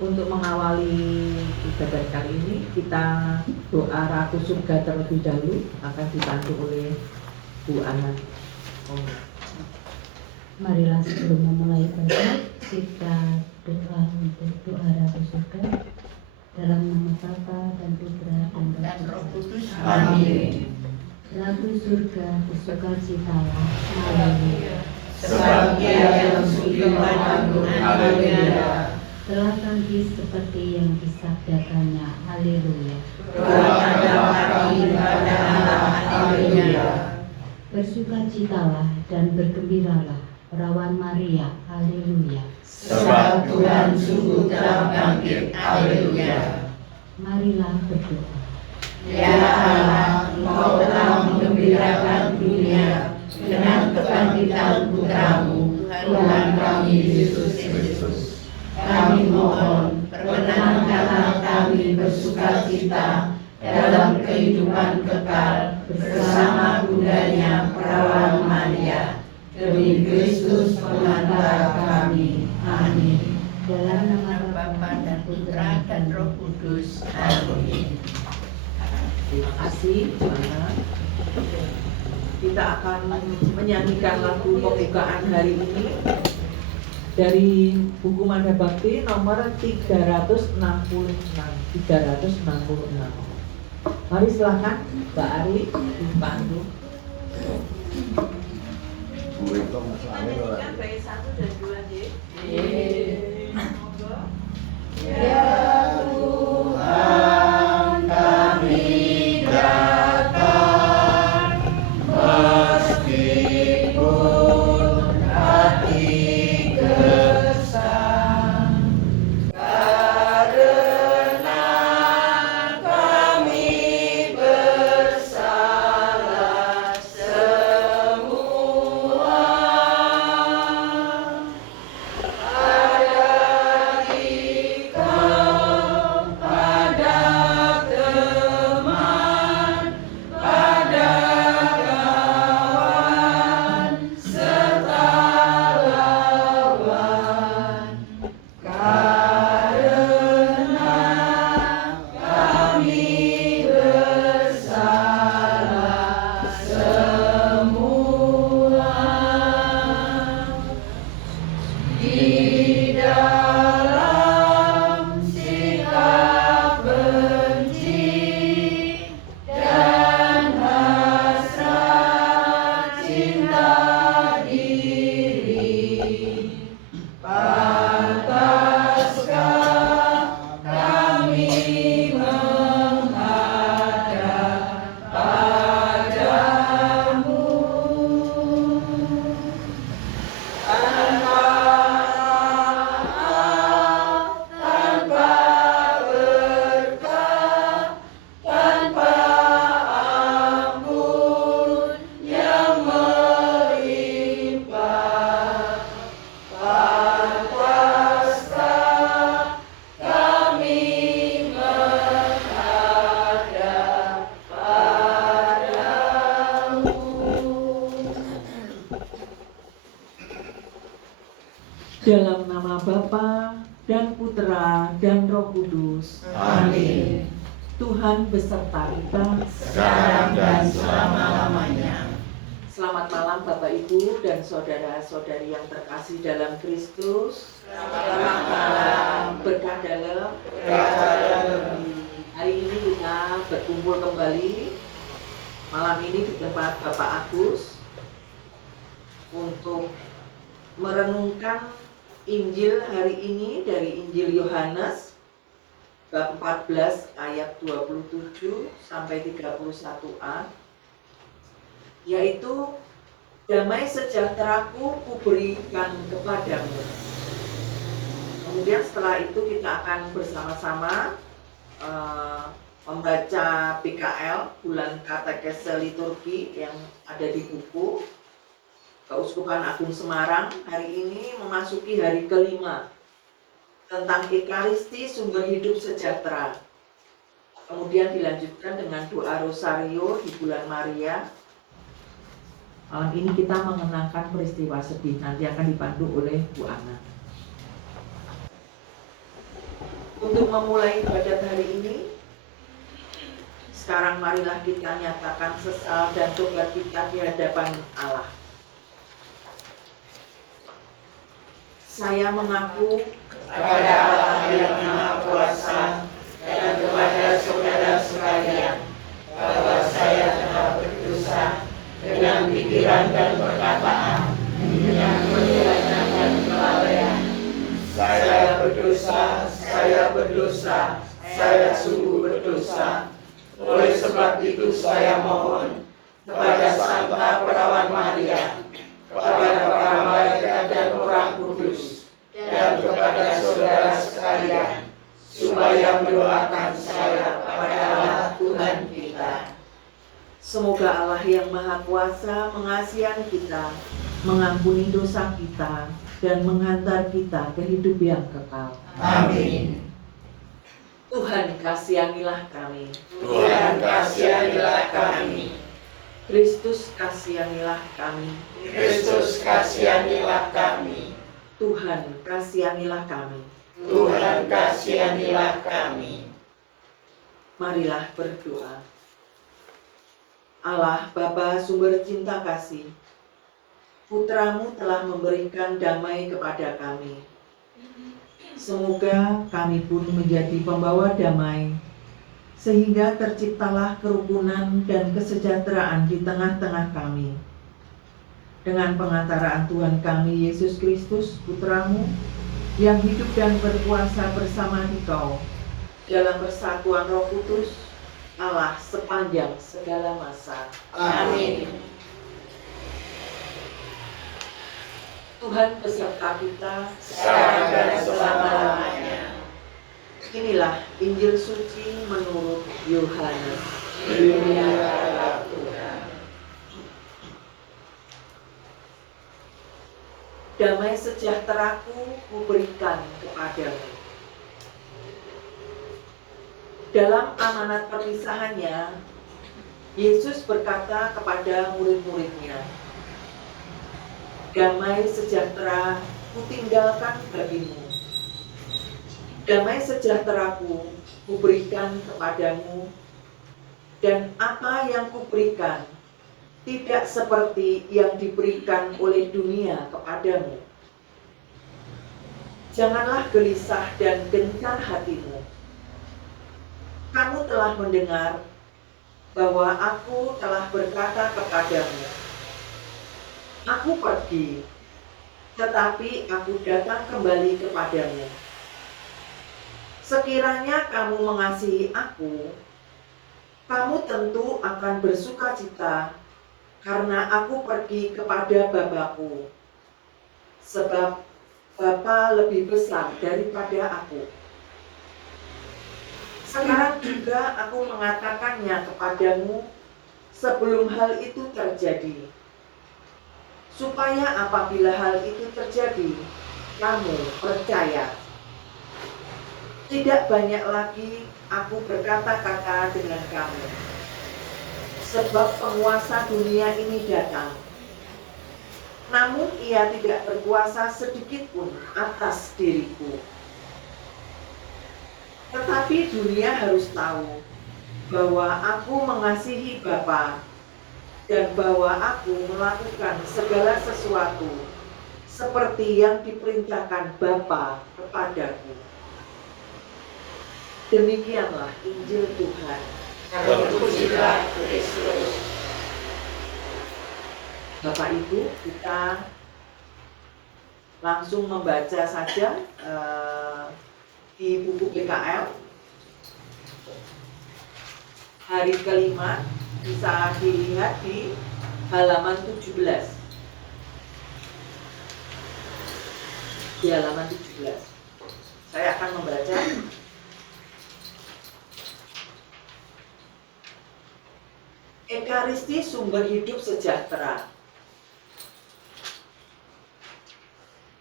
Untuk mengawali ibadah kali ini, kita doa Ratu Surga terlebih dahulu akan dibantu oleh Bu Ana. Marilah sebelum memulai ibadah kita doa untuk doa Ratu Surga dalam nama Bapa dan Putra dan Roh Kudus. Amin. Ratu Surga bersukacitalah, haleluya. Sebab Dia yang sudi mengandung, haleluya. Telah tangkis seperti yang disabdakannya, haleluya. Doakanlah kami pada Allah, haleluya. Bersukacitalah dan bergembiralah, perawan Maria, haleluya. Sebab Tuhan sungguh telah bangkit, haleluya. Marilah berdoa. Ya Allah, Engkau telah menggembirakan dunia dengan kebangkitan Putramu, Tuhan kami Yesus Kristus. Kami mohon, perkenankanlah kami bersukacita dalam kehidupan kekal bersama Bundanya Perawan Maria, demi Kristus pengantar kami. Amin. Dalam nama Bapa dan Putra dan Roh Kudus. Amin. Terima kasih, Bu Ana. Kita akan menyanyikan lagu pembukaan hari ini dari buku Manda Bakti nomor 366. Mari silakan Mbak Ari dipandu. Baik 1 dan 2 D. Monggo. Ya Tuhan kami datang, meskipun hati gersang, karena kami bersalah semua. Ada di Kau, pada teman, pada kawan, serta lawan, karena kami bersalah semua. Di dalam sikap benci dan hasrat cinta diri, pantaskah kami menghadap padamu? Tanpa maaf, tanpa berkah, tanpa ampun yang melimpah, pantaskah kami menghadap padamu? Dalam nama Bapa dan Putra dan Roh Kudus. Amin. Tuhan beserta kita. Sekarang dan selama-lamanya. Selamat malam Bapak Ibu dan saudara-saudari yang terkasih dalam Kristus. Selamat malam. Berkah dalam. Hari ini kita berkumpul kembali malam ini di tempat Bapak Agus untuk merenungkan Injil hari ini dari Injil Yohanes bab 14 ayat 27 sampai 31a, yaitu damai sejahteraku kuberikan kepadamu. Kemudian setelah itu kita akan bersama-sama membaca PKL, bulan katekese liturgi yang ada di buku Keuskupan Agung Semarang. Hari ini memasuki hari kelima tentang Ekaristi sumber hidup sejahtera. Kemudian dilanjutkan dengan doa Rosario di bulan Maria. Malam ini kita mengenangkan peristiwa sedih, nanti akan dipandu oleh Bu Ana. Untuk memulai ibadat hari ini, sekarang marilah kita nyatakan sesal dan tobat kita di hadapan Allah. Saya mengaku kepada Allah yang Maha Kuasa dan kepada saudara sekalian bahwa saya telah berdosa dengan pikiran dan perkataan, dengan perbuatan dan kelalaian. Saya berdosa, saya sungguh berdosa. Oleh sebab itu saya mohon kepada Santa Perawan Maria, kepada para malaikat dan orang kudus, dan kepada saudara sekalian, supaya mendoakan saya kepada Allah Tuhan kita. semoga Allah yang Maha Kuasa mengasihani kita, mengampuni dosa kita, dan menghantar kita ke hidup yang kekal. Amin. Tuhan kasihanilah kami. Tuhan kasihanilah kami. Kristus kasihanilah kami. Kristus kasihanilah kami. Tuhan kasihanilah kami. Tuhan kasihanilah kami. Marilah berdoa. Allah Bapa sumber cinta kasih, Putramu telah memberikan damai kepada kami. Semoga kami pun menjadi pembawa damai, sehingga terciptalah kerukunan dan kesejahteraan di tengah-tengah kami. Dengan pengantaraan Tuhan kami Yesus Kristus, Putramu, yang hidup dan berkuasa bersama Engkau dalam persatuan Roh Kudus, Allah sepanjang segala masa. Amin. Tuhan beserta kita Sekarang dan selama-lamanya. Inilah Injil suci menurut Yohanes. Dimuliakanlah Tuhan. Damai sejahteraku kuberikan kepadamu. Dalam amanat perpisahannya, Yesus berkata kepada murid-muridnya, damai sejahtera kutinggalkan bagimu. Damai sejahteraku kuberikan kepadamu, dan apa yang kuberikan tidak seperti yang diberikan oleh dunia kepadamu. Janganlah gelisah dan gentar hatimu. Kamu telah mendengar bahwa aku telah berkata kepadamu, aku pergi, tetapi aku datang kembali kepadamu. Sekiranya kamu mengasihi aku, kamu tentu akan bersukacita karena aku pergi kepada Bapa-Ku, sebab Bapa lebih besar daripada aku. Sekarang juga aku mengatakannya kepadamu sebelum hal itu terjadi, supaya apabila hal itu terjadi, kamu percaya. Tidak banyak lagi aku berkata-kata dengan kamu, sebab penguasa dunia ini datang. Namun ia tidak berkuasa sedikit pun atas diriku. Tetapi dunia harus tahu bahwa aku mengasihi Bapa dan bahwa aku melakukan segala sesuatu seperti yang diperintahkan Bapa kepadaku. Demikianlah Injil Tuhan. Terpujilah Kristus. Bapak Ibu, kita langsung membaca saja di buku PKL hari kelima, bisa dilihat di halaman 17. Di halaman 17. Saya akan membaca. Ekaristi sumber hidup sejahtera.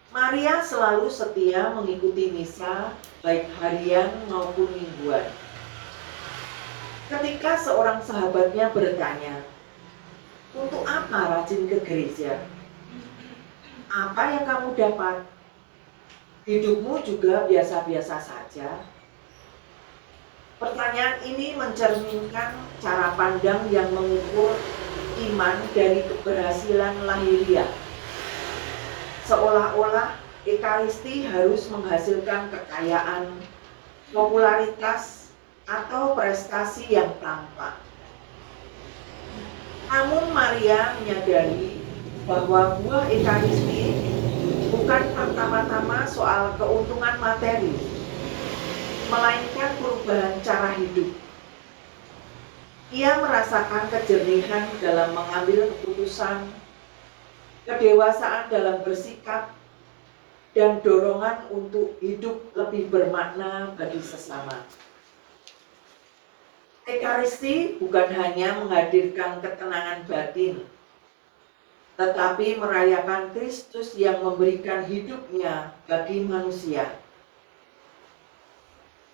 Maria selalu setia mengikuti misa baik harian maupun mingguan. Ketika seorang sahabatnya bertanya, "Untuk apa rajin ke gereja? Apa yang kamu dapat? Hidupmu juga biasa-biasa saja." Pertanyaan ini mencerminkan cara pandang yang mengukur iman dari keberhasilan lahiriah. Seolah-olah Ekaristi harus menghasilkan kekayaan, popularitas, atau prestasi yang tampak. Namun Maria menyadari bahwa buah Ekaristi bukan pertama-tama soal keuntungan materi, melainkan perubahan cara hidup. Ia merasakan kejernihan dalam mengambil keputusan, kedewasaan dalam bersikap, dan dorongan untuk hidup lebih bermakna bagi sesama. Ekaristi bukan hanya menghadirkan ketenangan batin, tetapi merayakan Kristus yang memberikan hidupnya bagi manusia.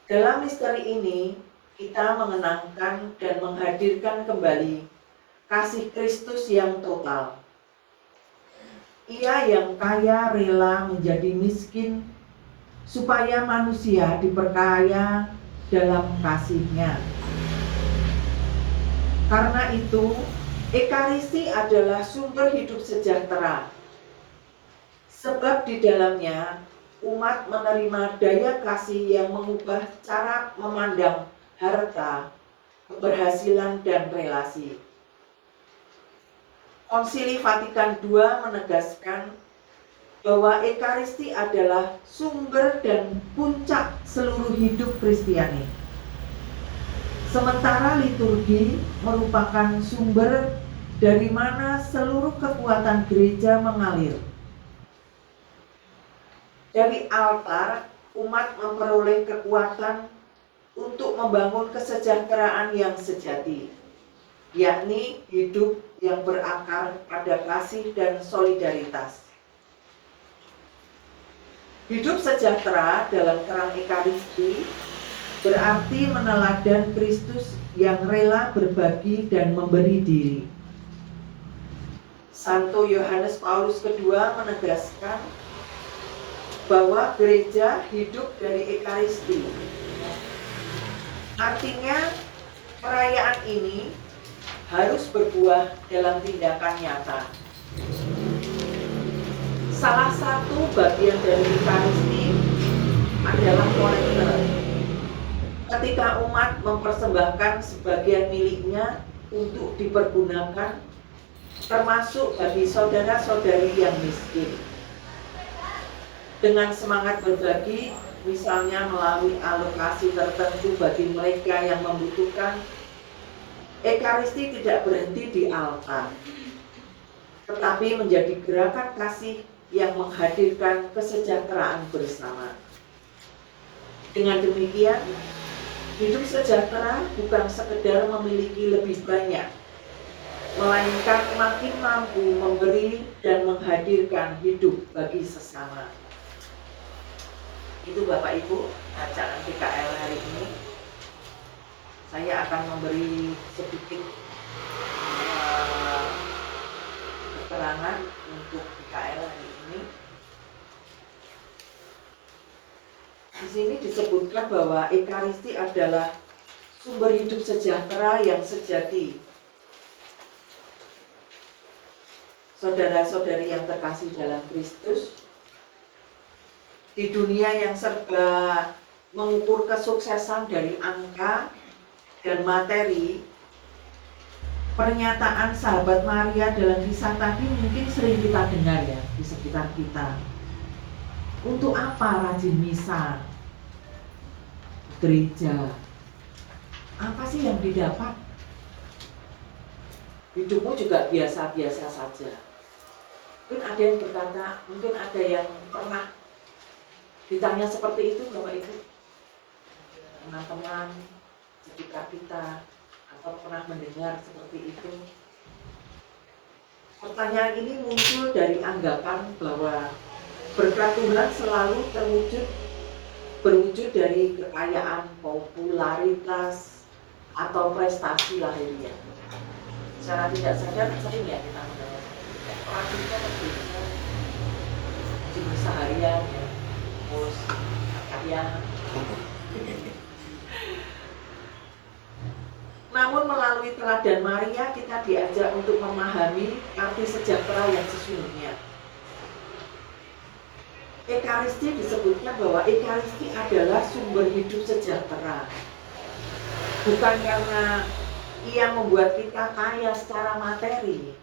Dalam misteri ini, kita mengenangkan dan menghadirkan kembali kasih Kristus yang total. Ia yang kaya rela menjadi miskin, supaya manusia diperkaya dalam kasih-Nya. Karena itu, Ekaristi adalah sumber hidup sejahtera. Sebab di dalamnya, umat menerima daya kasih yang mengubah cara memandang harta, keberhasilan, dan relasi. Konsili Vatikan II menegaskan bahwa Ekaristi adalah sumber dan puncak seluruh hidup Kristiani. Sementara liturgi merupakan sumber dari mana seluruh kekuatan gereja mengalir. Dari altar, umat memperoleh kekuatan untuk membangun kesejahteraan yang sejati, yakni hidup yang berakar pada kasih dan solidaritas. Hidup sejahtera dalam terang Ekaristi berarti meneladan Kristus yang rela berbagi dan memberi diri. Santo Yohanes Paulus II menegaskan bahwa gereja hidup dari Ekaristi. Artinya, perayaan ini harus berbuah dalam tindakan nyata. Salah satu bagian dari Ekaristi adalah kolektor. Ketika umat mempersembahkan sebagian miliknya untuk dipergunakan, termasuk bagi saudara-saudari yang miskin. Dengan semangat berbagi, misalnya melalui alokasi tertentu bagi mereka yang membutuhkan, Ekaristi tidak berhenti di altar, tetapi menjadi gerakan kasih yang menghadirkan kesejahteraan bersama. Dengan demikian, hidup sejahtera bukan sekedar memiliki lebih banyak, melainkan makin mampu memberi dan menghadirkan hidup bagi sesama. Itu Bapak Ibu, bacaan PKL hari ini. Saya akan memberi sedikit keterangan untuk PKL hari ini. Di sini disebutkan bahwa Ekaristi adalah sumber hidup sejahtera yang sejati. Saudara-saudari yang terkasih dalam Kristus, di dunia yang serba mengukur kesuksesan dari angka dan materi, pernyataan sahabat Maria dalam kisah tadi mungkin sering kita dengar ya di sekitar kita. Untuk apa rajin misa, gereja? Apa sih yang didapat? Hidupmu juga biasa-biasa saja. Mungkin ada yang berkata, mungkin ada yang pernah ditanya seperti itu Bapak Ibu, teman-teman sekitar kita, atau pernah mendengar seperti itu. Pertanyaan ini muncul dari anggapan bahwa berkat Tuhan selalu berwujud dari kekayaan, popularitas, atau prestasi lahiriah. Secara tidak sadar sering ya kita mendengar orang kita berbeda di seharian ya, terus kaya. Namun melalui teladan Maria kita diajak untuk memahami arti sejahtera yang sesungguhnya. Ekaristi disebutkan bahwa Ekaristi adalah sumber hidup sejahtera. Bukan karena ia membuat kita kaya secara materi,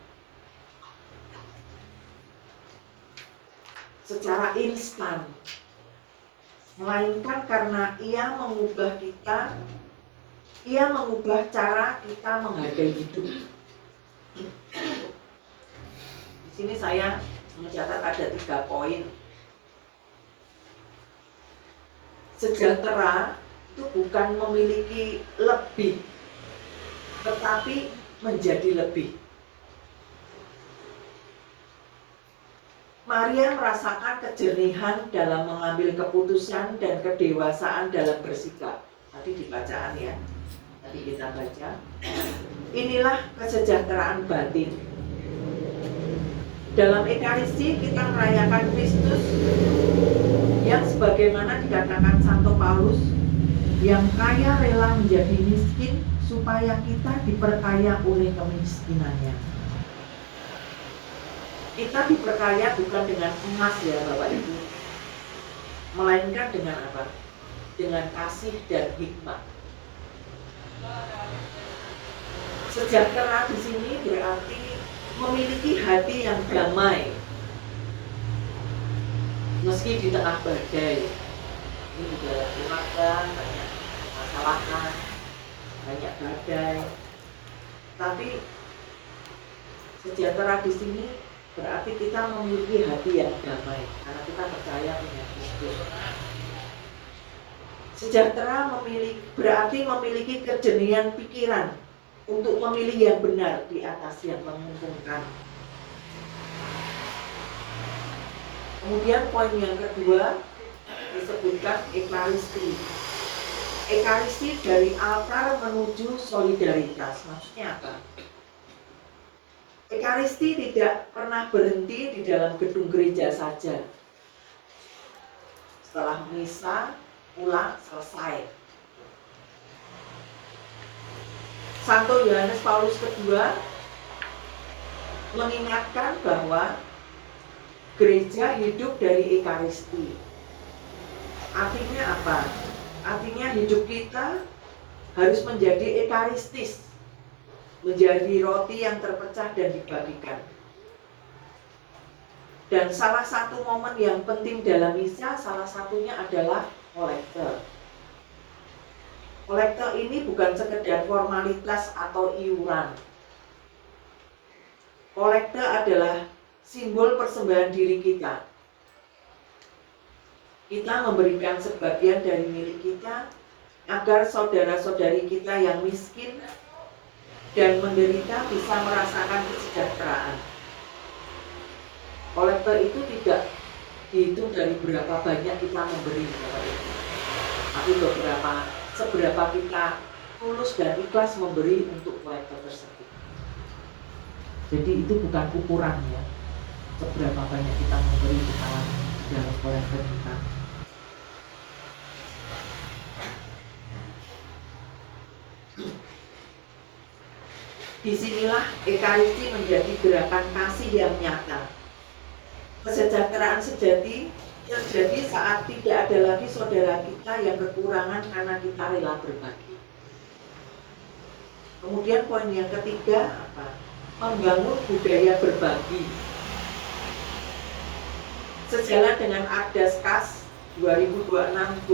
secara instan, melainkan karena ia mengubah kita, ia mengubah cara kita menghargai hidup. Di sini saya mencatat ada 3 poin. Sejahtera itu bukan memiliki lebih, tetapi menjadi lebih. Maria merasakan kejernihan dalam mengambil keputusan dan kedewasaan dalam bersikap. Tadi di bacaan ya, tadi kita baca. Inilah kesejahteraan batin. Dalam Ekaristi kita merayakan Kristus yang sebagaimana dikatakan Santo Paulus, yang kaya rela menjadi miskin supaya kita diperkaya oleh kemiskinannya. Kita diperkaya bukan dengan emas ya Bapak Ibu, melainkan dengan apa? Dengan kasih dan hikmat. Sejahtera di sini berarti memiliki hati yang damai meski di tengah badai. Ini di dalam keluarga banyak masalah, banyak badai. Tapi sejahtera di sini berarti kita memiliki hati yang damai karena kita percaya punya Kristus. Sejahtera berarti memiliki kejernihan pikiran untuk memilih yang benar di atas yang menguntungkan. Kemudian poin yang kedua disebutkan Ekaristi. Ekaristi dari altar menuju solidaritas. Maksudnya apa? Ekaristi tidak pernah berhenti di dalam gedung gereja saja. Setelah misa, pulang, selesai. Santo Yohanes Paulus II mengingatkan bahwa gereja hidup dari Ekaristi. Artinya apa? Artinya hidup kita harus menjadi ekaristis, menjadi roti yang terpecah dan dibagikan. Dan salah satu momen yang penting dalam misa, salah satunya adalah kolekte. Kolekte ini bukan sekedar formalitas atau iuran. Kolekte adalah simbol persembahan diri kita. Kita memberikan sebagian dari milik kita agar saudara-saudari kita yang miskin dan menderita bisa merasakan kesejahteraan. Kolekte itu tidak dihitung dari berapa banyak kita memberi, tapi seberapa kita tulus dan ikhlas memberi untuk kolekte tersebut. Jadi itu bukan ukuran ya, seberapa banyak kita memberi dalam kolekte kita. Disinilah Ekaristi menjadi gerakan kasih yang nyata. Kesejahteraan sejati terjadi saat tidak ada lagi saudara kita yang kekurangan karena kita rela berbagi. Kemudian poin yang ketiga apa? Membangun budaya berbagi. Sejalan dengan Ardas Kas 2026-2030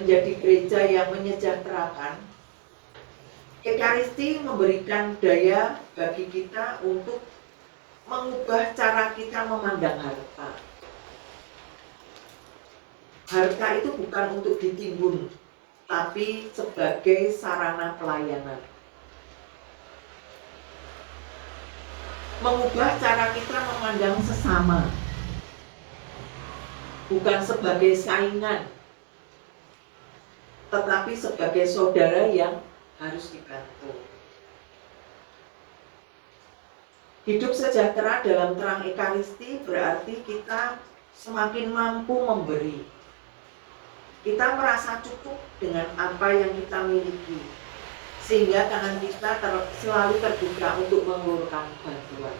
menjadi gereja yang menyejahterakan. Ekaristi memberikan daya bagi kita untuk mengubah cara kita memandang harta. Harta itu bukan untuk ditimbun, tapi sebagai sarana pelayanan. Mengubah cara kita memandang sesama, bukan sebagai saingan, tetapi sebagai saudara yang harus dibantu. Hidup sejahtera dalam terang Ekaristi berarti kita semakin mampu memberi. Kita merasa cukup dengan apa yang kita miliki, sehingga tangan kita selalu terbuka untuk mengulurkan bantuan.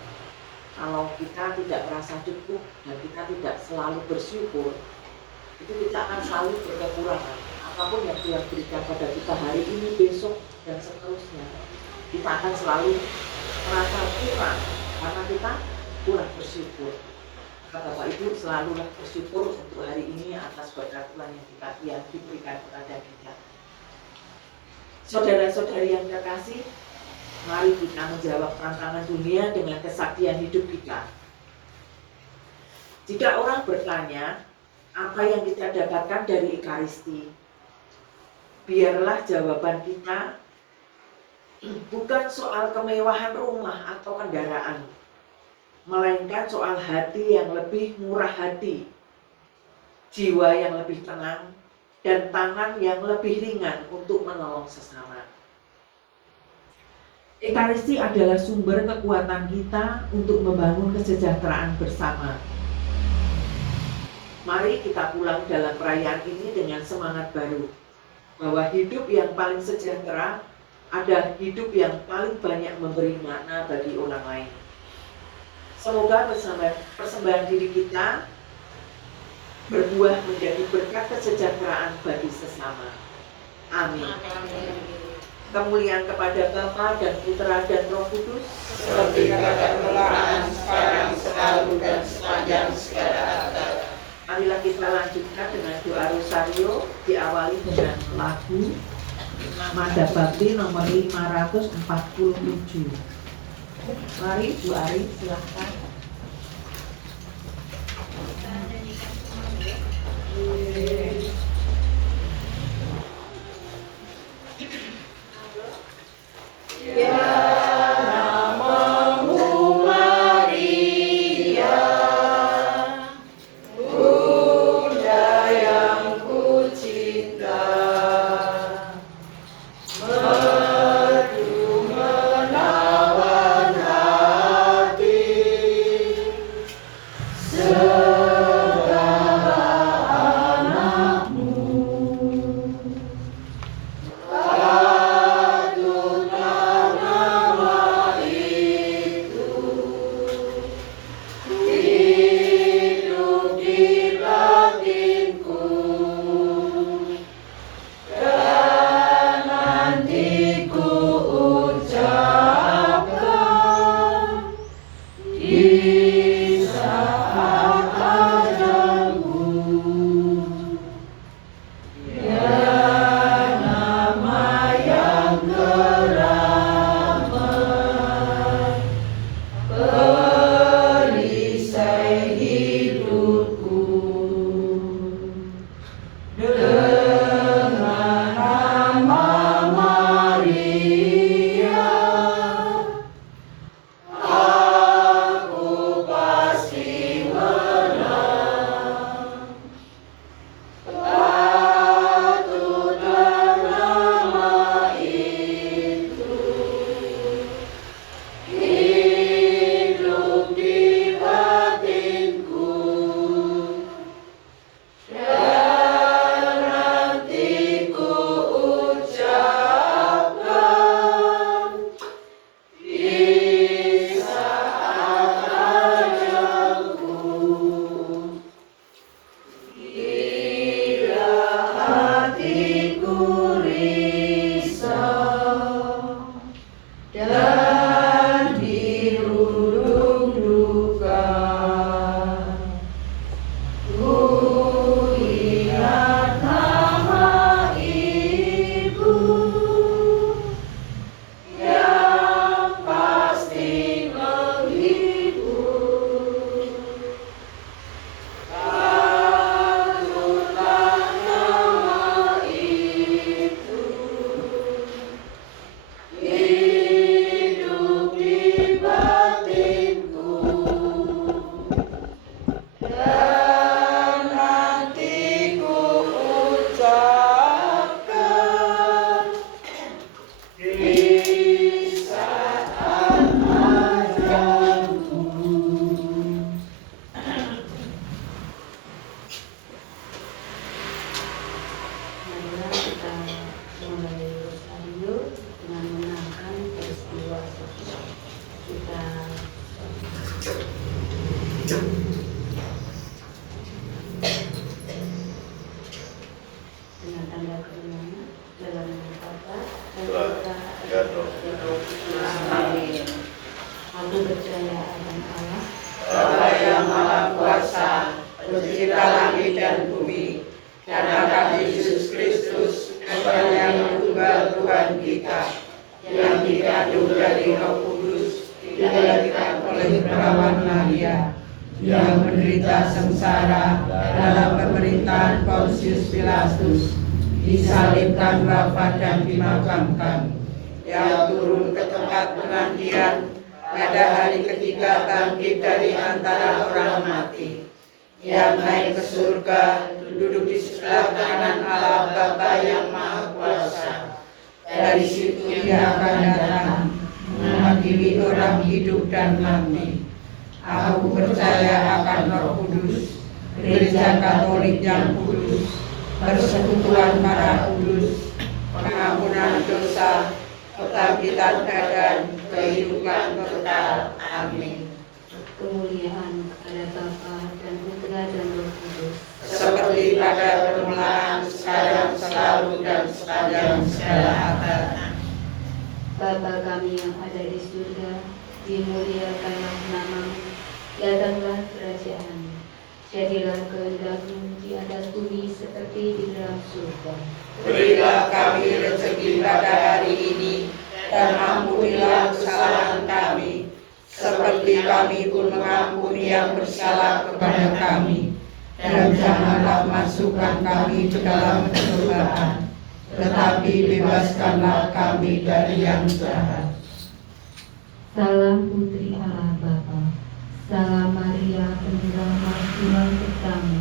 Kalau kita tidak merasa cukup dan kita tidak selalu bersyukur, itu kita akan selalu berkekurangan. Apapun yang Tuhan berikan pada kita hari ini, besok, dan seterusnya, kita akan selalu merasa kurang karena kita kurang bersyukur. Maka Bapak Ibu selalulah bersyukur untuk hari ini atas berkat Tuhan yang diberikan kepada kita. Saudara-saudari yang terkasih, mari kita menjawab tantangan dunia dengan kesaktian hidup kita. Jika orang bertanya, apa yang kita dapatkan dari Ekaristi? Biarlah jawaban kita bukan soal kemewahan rumah atau kendaraan, melainkan soal hati yang lebih murah hati, jiwa yang lebih tenang, dan tangan yang lebih ringan untuk menolong sesama. Ekaristi adalah sumber kekuatan kita untuk membangun kesejahteraan bersama. Mari kita pulang dalam perayaan ini dengan semangat baru, bahwa hidup yang paling sejahtera adalah hidup yang paling banyak memberi makna bagi orang lain. Semoga persembahan diri kita berbuah menjadi berkat kesejahteraan bagi sesama. Amin. Kemuliaan kepada Bapa dan Putra dan Roh Kudus, seperti pada permulaan, sekarang, selalu, dan sepanjang segala abad. Marilah kita lanjutkan dengan doa rosario, diawali dengan lagu Mada Bakti nomor 547. Mari Bu Ari, silahkan. bumi, dan akan Yesus Kristus, yang tunggal Tuhan kita, yang dikandung dari Roh Kudus, dilahirkan oleh perawan Maria, yang menderita sengsara dalam pemerintahan Pontius Pilatus, disalibkan, wafat dan dimakamkan, yang turun ke tempat penantian, pada hari ketiga bangkit dari antara orang mati, yang naik ke surga, duduk di sebelah kanan Allah Bapa yang Maha Kuasa. Dari situ Dia akan datang mengadili orang hidup dan mati. Aku percaya akan Roh Kudus, Gereja Katolik yang kudus, persekutuan para kudus, pengampunan dosa, kebangkitan badan, kehidupan kekal. Amin. Kemuliaan kepada Bapa dan Putra dan Roh Kudus, Seperti pada permulaan, sekarang, selalu, dan sepanjang segala abad. Bapa kami yang ada di surga, dimuliakanlah namamu, datanglah kerajaanmu, jadilah kehendak-Mu di atas bumi seperti di dalam surga. Berilah kami rezeki pada hari ini, dan ampunilah kesalahan kami, seperti kami pun mengampuni yang bersalah kepada kami. Dan janganlah masukkan kami ke dalam pencobaan, tetapi bebaskanlah kami dari yang jahat. Salam Putri Allah Bapa, salam Maria, penuh rahmat Tuhan sertamu.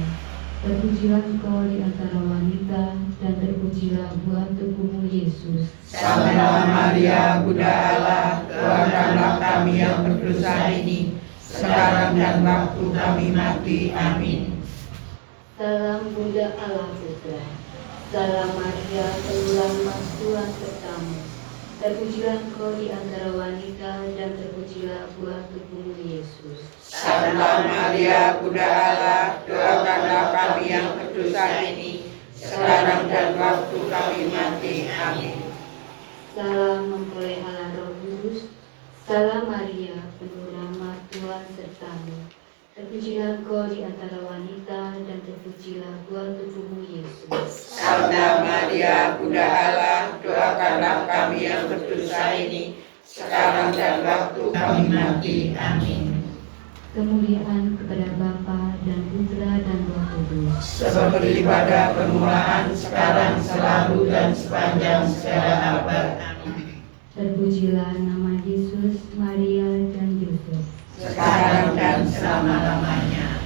Terpujilah engkau di antara wanita, dan terpujilah buah tubuhmu Yesus. Santa Maria, Bunda Allah, doakanlah kami yang berdosa ini, sekarang dan waktu kami mati. Amin. Salam Bunda Allah Putra, salam Maria, penuh rahmat Tuhan sertamu. Terpujilah engkau di antara wanita, dan terpujilah buah tubuhmu Yesus. Santa Maria, Bunda Allah, doakanlah kami yang berdosa ini, sekarang dan waktu kami mati. Amin. Salam mempelai Allah Roh Kudus, salam Maria, penuh rahmat Tuhan sertamu. Terpujilah engkau di antara wanita, dan terpujilah buah tubuhmu Yesus. Santa Maria, Bunda Allah, doakanlah kami yang berdosa ini, sekarang dan waktu kami mati. Amin. Kemuliaan kepada Bapa dan Putra dan Roh Kudus, Seperti pada permulaan, sekarang, selalu, dan sepanjang segala abad. terpujilah nama Yesus, Maria, dan Yusuf. Sekarang dan selama-lamanya.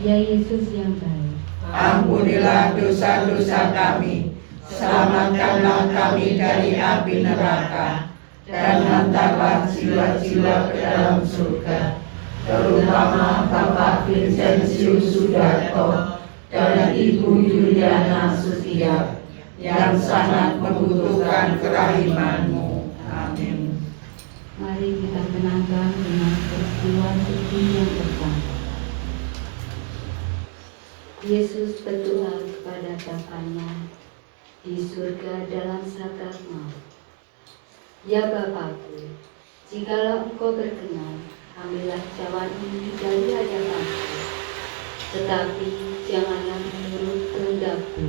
Ya Yesus yang baik, Ampunilah dosa-dosa kami, selamatkanlah kami dari api neraka, dan hantarlah jiwa-jiwa ke dalam surga, terutama Bapak Vincentius Sudarto dan Ibu Juliana Sutia, yang sangat membutuhkan kerahiman-Mu. Amin. mari kita tenangkan dengan peristiwa suci yang pertama. Yesus berdoa kepada Bapanya di surga dalam saat maut. Ya Bapakku, jikalau Engkau berkenan, ambillah cawan ini dari hadapanku. Tetapi janganlah menurut kehendakku,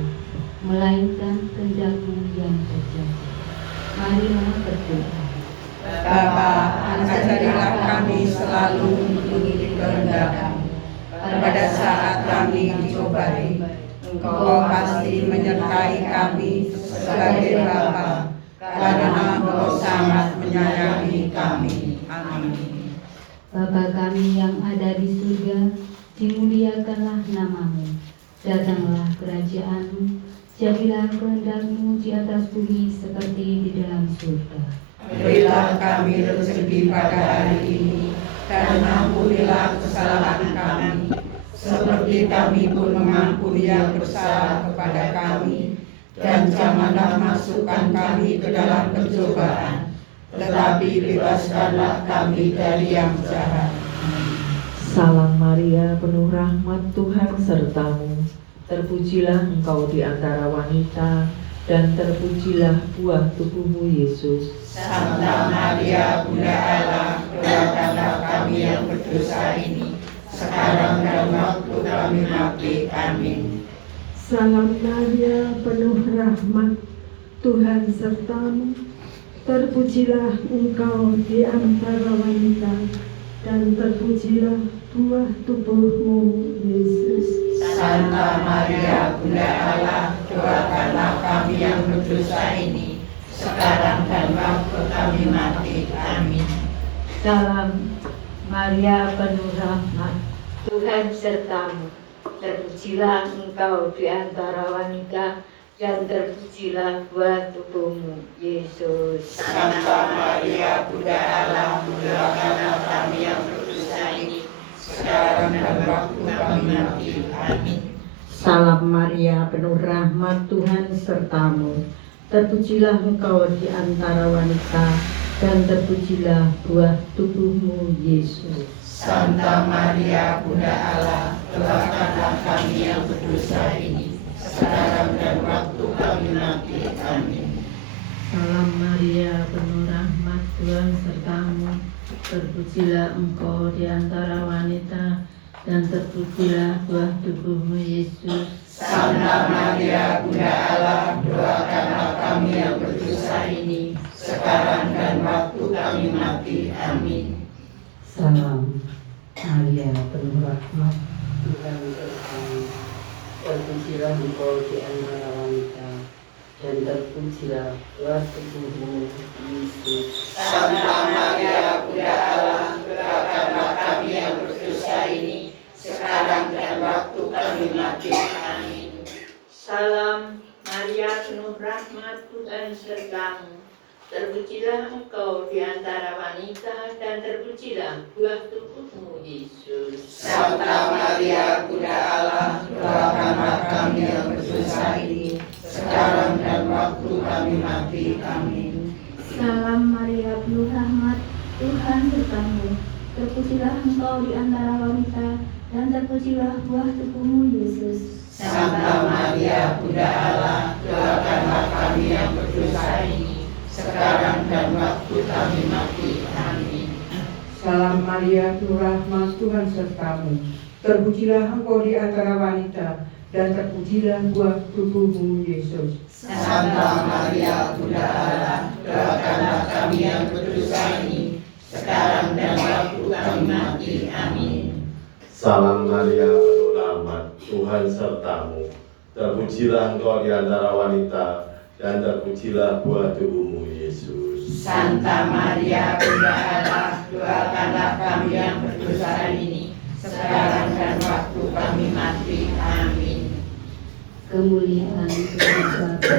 melainkan kehendak-Mu yang terjadi. Marilah berdoa. Bapa, ajarilah kami selalu mengikuti kehendak-Mu. Pada saat kami dicobai, Engkau pasti menyertai kami sebagai Bapa, karena Engkau sangat menyayangi kami. Amin. Bapa kami yang ada di surga, dimuliakanlah nama-Mu. Datanglah kerajaan-Mu, jadilah kehendak-Mu di atas bumi seperti di dalam surga. Berilah kami rezeki pada hari ini, dan ampunilah kesalahan kami, seperti kami pun mengampuni yang bersalah kepada kami. Dan janganlah masukkan kami ke dalam pencobaan, tetapi bebaskanlah kami dari yang jahat. Salam Maria, penuh rahmat Tuhan sertamu. Terpujilah engkau di antara wanita, dan terpujilah buah tubuhmu Yesus. Santa Maria, Bunda Allah, doakanlah kami yang berdosa ini, sekarang dan waktu kami mati. Amin. Salam Maria, penuh rahmat, Tuhan sertamu. Terpujilah engkau di antara wanita, dan terpujilah buah tubuhmu, Yesus. Santa Maria, Bunda Allah, doakanlah kami yang berdosa ini, sekarang dan waktu kami mati. Amin. Salam Maria, penuh rahmat, Tuhan sertamu. Terpujilah engkau di antara wanita, dan terpujilah buah tubuhmu, Yesus. Santa Maria, Bunda Allah, doakanlah kami yang berdosa ini, sekarang dan waktu kami mati. Amin. Salam Maria, penuh rahmat, Tuhan sertamu. Terpujilah engkau di antara wanita, dan terpujilah buah tubuhmu, Yesus. Santa Maria, Bunda Allah, doakanlah kami yang berdosa ini, sekarang dan waktu kami mati. Amin. Salam Maria, penuh rahmat, Tuhan sertamu. Terpujilah engkau di antara wanita, dan terpujilah buah tubuhmu, Yesus. Santa Maria, Bunda Allah, doakanlah kami yang berdosa ini, sekarang dan waktu kami mati. Amin. Salam Maria, penuh rahmat, Tuhan sertamu. Terpujilah engkau di antara wanita, dan terpujilah buah tubuhmu, Yesus. Santa Maria, Bunda Allah, doakanlah kami yang berdosa ini, sekarang dan waktu kami mati. Amin. Salam Maria, penuh rahmat, Tuhan sertamu. Terpujilah engkau di antara wanita, dan terpujilah buah tubuhmu, Yesus. Santa Maria, Bunda Allah, doakanlah kami yang berdosa ini, sekarang dan waktu kami mati. Amin. Salam Maria, penuh rahmat, Tuhan sertamu. Terpujilah engkau di antara wanita, dan terpujilah buah tubuhmu, Yesus. Santa Maria, Bunda Allah, doakanlah kami yang berdosa ini, sekarang dan waktu kami mati. Amin. Salam Maria, penuh rahmat, Tuhan sertamu. Terpujilah engkau di antara wanita, dan terpujilah buah tubuhmu, Yesus. Santa Maria, Bunda Allah, doakanlah kami yang berdosa ini, sekarang dan waktu kami mati. Amin. Salam Maria, penuh rahmat, Tuhan sertamu. Terpujilah engkau di antara wanita, dan terpujilah buah tubuhmu, Yesus. Santa Maria, Bunda Allah, doakanlah kami yang berdosa ini, sekarang dan waktu kami mati. Amin. Kemuliaan Tuhan Bapa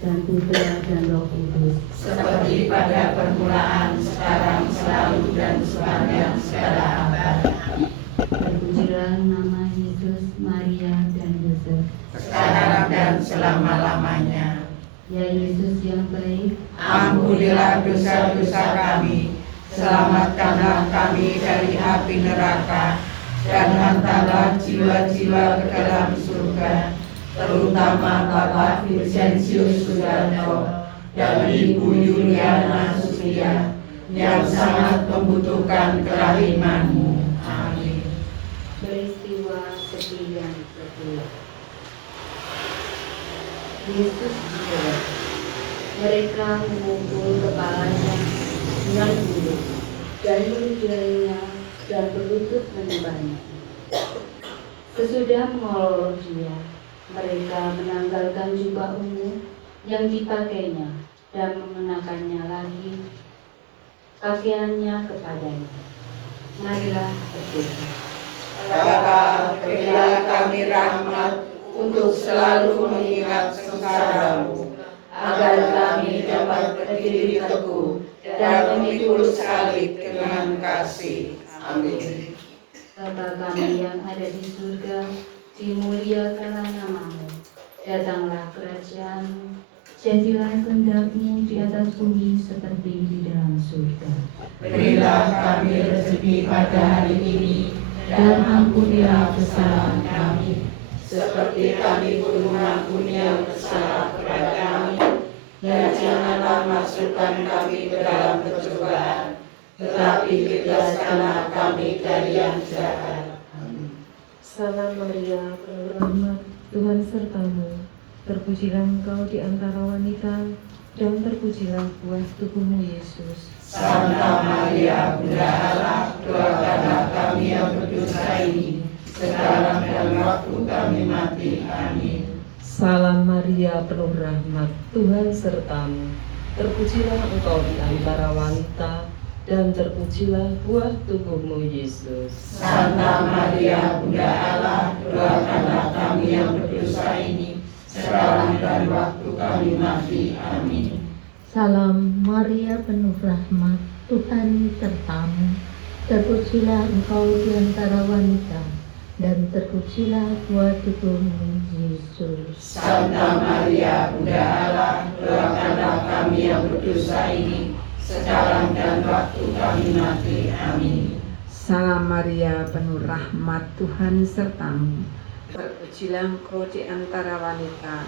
dan Putra dan Roh Kudus. Seperti pada permulaan, sekarang, selalu, dan sepanjang segala abad. Amin. Terpujilah nama Yesus, Maria, dan Yosef. Sekarang dan selama-lamanya. Ya Yesus yang baik, Ampunilah dosa-dosa kami, selamatkanlah kami dari api neraka, dan hantarlah jiwa-jiwa ke dalam surga, terutama Bapak Vincentius Sudarto dan Ibu Yuliana Sutia, yang sangat membutuhkan kerahiman-Mu. Amin. peristiwa sedih yang kedua. Yesus jawab, mereka memukul kepalanya dengan bulu dan menjarinya dan berlutut menyembahnya. Sesudah mengolok dia, mereka menanggalkan jubah ungu yang dipakainya dan mengenakannya lagi pakaiannya kepadanya. Marilah berdoa. Bapa, berilah kami rahmat untuk selalu mengingat sengsara-Mu, agar kami dapat berdiri teguh dan memikul salib dengan kasih. Amin. Bapa kami yang ada di surga, dimuliakanlah nama-Mu. Datanglah kerajaan-Mu. Jadilah kehendak-Mu di atas bumi seperti di dalam surga. Berilah kami rezeki pada hari ini, dan ampunilah kesalahan kami, seperti kami pun mengampuni yang bersalah kepada kami. Dan janganlah masukkan kami ke dalam pencobaan, tetapi bebaskanlah kami dari yang jahat. Amin. Salam Maria, penuh rahmat, Tuhan Tuhan sertamu, terpujilah engkau di antara wanita, dan terpujilah buah tubuhmu Yesus. Santa Maria, Bunda Allah, doakanlah kami yang berdosa ini, sekarang dan waktu kami mati. Amin. Salam Maria, penuh rahmat, Tuhan sertamu, terpujilah engkau di antara wanita, dan terpujilah buah tubuhmu Yesus. Santa Maria, Bunda Allah, doakanlah kami yang berdosa ini, sekarang dan waktu kami mati. Amin. Salam Maria, penuh rahmat, Tuhan sertamu, terpujilah engkau di antara wanita, dan terpujilah buah tubuhmu Yesus. Santa Maria, Bunda Allah, doakanlah kami yang berdosa ini, sekarang dan waktu kami mati. Amin. Salam Maria, penuh rahmat, Tuhan sertamu. Terpujilah engkau di antara wanita,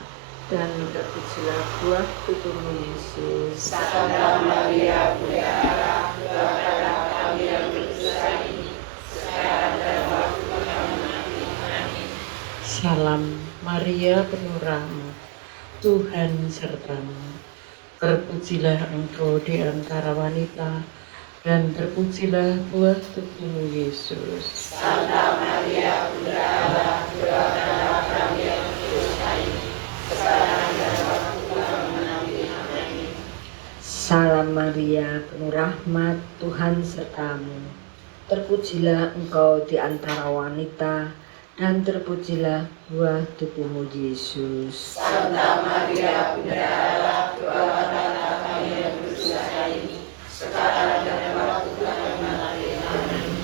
dan terpujilah buah tubuhmu Yesus. Santa Maria, Bunda Allah, doakanlah kami yang berdosa ini, sekarang dan waktu kami mati. Amin. Salam Maria, penuh rahmat, Tuhan sertamu, terpujilah engkau di antara wanita, dan terpujilah buah tubuhmu Yesus. Santa Maria, Bunda Allah, doakanlah kami yang berdosa ini, sekarang dan waktu kami mati. Amin. Salam Maria, penuh rahmat, Tuhan sertamu, terpujilah engkau di antara wanita, dan terpujilah buah tubuhmu Yesus. Santa Maria, Bunda Allah, doakanlah kami yang berdosa ini, sekarang dan waktu kami mati. Amin.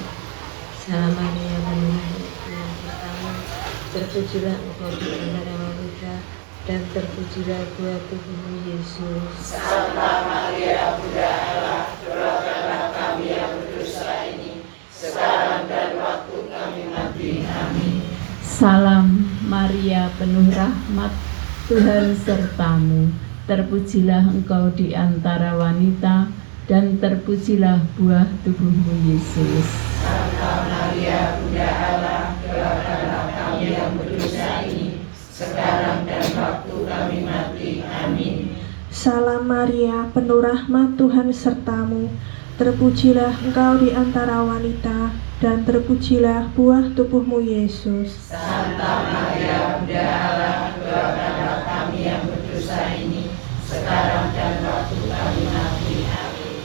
Salam Maria, penuh rahmat, Tuhan sertamu, terpujilah engkau di antara wanita, dan terpujilah buah tubuhmu Yesus. Santa Maria, Bunda Allah, doakanlah kami yang berdosa ini, sekarang dan waktu kami mati. Amin. Salam Maria, penuh rahmat, Tuhan sertamu, terpujilah engkau di antara wanita, dan terpujilah buah tubuhmu Yesus. Santa Maria, Bunda Allah, doakanlah kami yang berdosa ini, sekarang dan waktu kami mati. Amin. Salam Maria, penuh rahmat, Tuhan sertamu, terpujilah engkau di antara wanita, dan terpujilah buah tubuhmu Yesus. Santa Maria, Bunda Allah, doakanlah kami yang berdosa ini, sekarang dan waktu kami mati. Amin.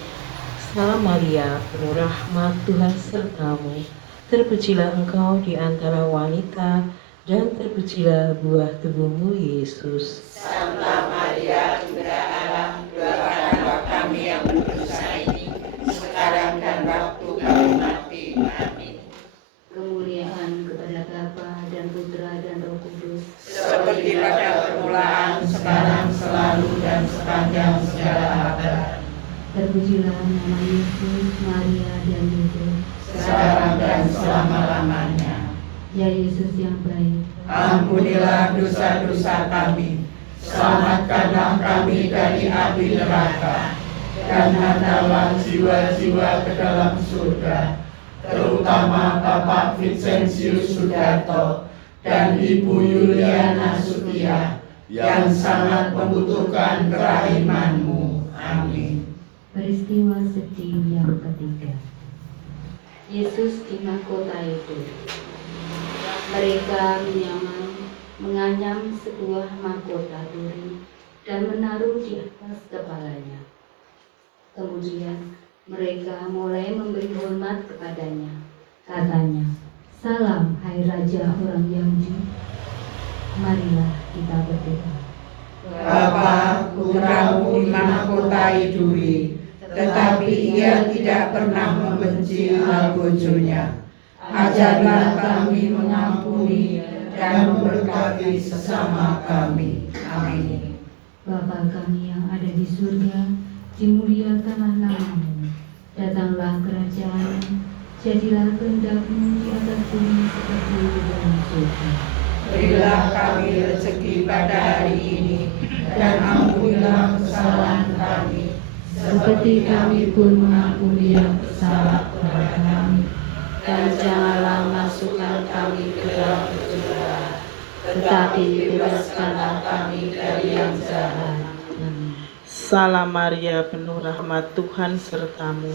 Salam Maria, penuh rahmat, Tuhan sertamu, terpujilah engkau di antara wanita, dan terpujilah buah tubuhmu Yesus. Santa Maria, Bunda Allah, doakanlah kami yang berdosa ini, sekarang dan waktu kami mati. Amin. Kemuliaan kepada Bapa dan Putra dan Roh Kudus, Seperti pada permulaan, sekarang, selalu, dan sepanjang segala abad, terpujilah nama Yesus, Maria, dan Yusuf. sekarang dan selama-lamanya. Ya Yesus yang baik, Ampunilah dosa-dosa kami, selamatkanlah kami dari api neraka, dan hantarlah jiwa-jiwa ke dalam surga, terutama Bapak Vincentius Sudarto dan Ibu Yuliana Sutia, yang sangat membutuhkan kerahiman-Mu. Amin. peristiwa sedih yang ketiga. Yesus di mahkota itu. Mereka menganyam sebuah mahkota duri dan menaruh di atas kepalanya. Kemudian mereka mulai memberi hormat kepadanya. Katanya, "Salam, hai Raja orang Yahudi." Marilah kita berdoa. Bapa, putramu dimahkotai duri, tetapi ia tidak pernah membenci algojonya. Ajarlah kami mengampuni dan memberkati sesama kami. Amin. Bapa kami yang ada di surga, dimuliakanlah nama-Mu. Datanglah kerajaan-Mu, jadilah kehendak-Mu di atas bumi seperti di dalam surga. Berilah kami rezeki pada hari ini, dan ampunilah kesalahan kami, Seperti kami pun mengampuni yang bersalah kepada kami. Dan janganlah masukkan kami ke dalam pencobaan, tetapi bebaskanlah kami dari yang jahat. Amin. Salam Maria, penuh rahmat, Tuhan sertamu.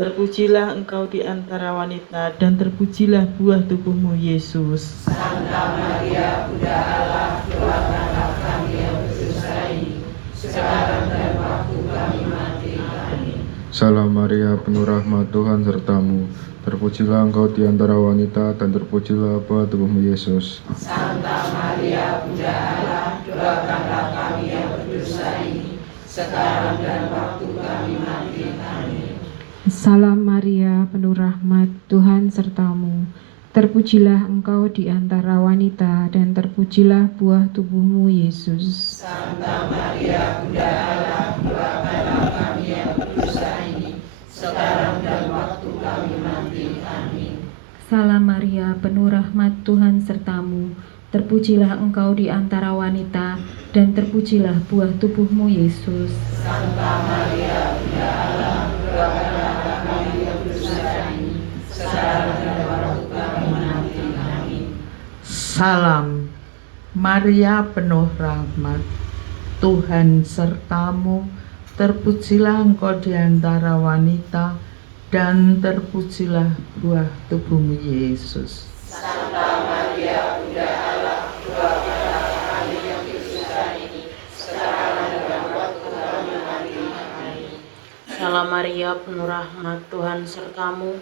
Terpujilah engkau di antara wanita, dan terpujilah buah tubuhmu, Yesus. Santa Maria, Bunda Allah, doakanlah kami yang berdosa ini, sekarang dan waktu kami mati. Amin. Salam Maria, penuh rahmat, Tuhan sertamu. Terpujilah engkau di antara wanita, dan terpujilah buah tubuhmu, Yesus. Santa Maria, Bunda Allah, doakanlah kami yang berdosa ini, sekarang dan waktu kami mati. Amin. Salam Maria, penuh rahmat, Tuhan sertamu. Terpujilah engkau di antara wanita, dan terpujilah buah tubuhmu, Yesus. Santa Maria, Bunda Allah, doakanlah kami yang berdosa ini, sekarang dan waktu kami mati. Amin. Salam Maria, penuh rahmat, Tuhan sertamu. Terpujilah engkau di antara wanita, dan terpujilah buah tubuhmu, Yesus. Santa Maria, Bunda Allah, doakanlah kami yang berdosa ini, sekarang dan waktu kami mati. Amin. Salam Maria, penuh rahmat, Tuhan sertamu. Terpujilah engkau di antara wanita, dan terpujilah buah tubuhmu, Yesus. Santa Maria, Bunda Allah, doakanlah kami yang berdosa ini, sekarang dan waktu kami mati. Amin. Salam Maria, penuh rahmat, Tuhan sertamu.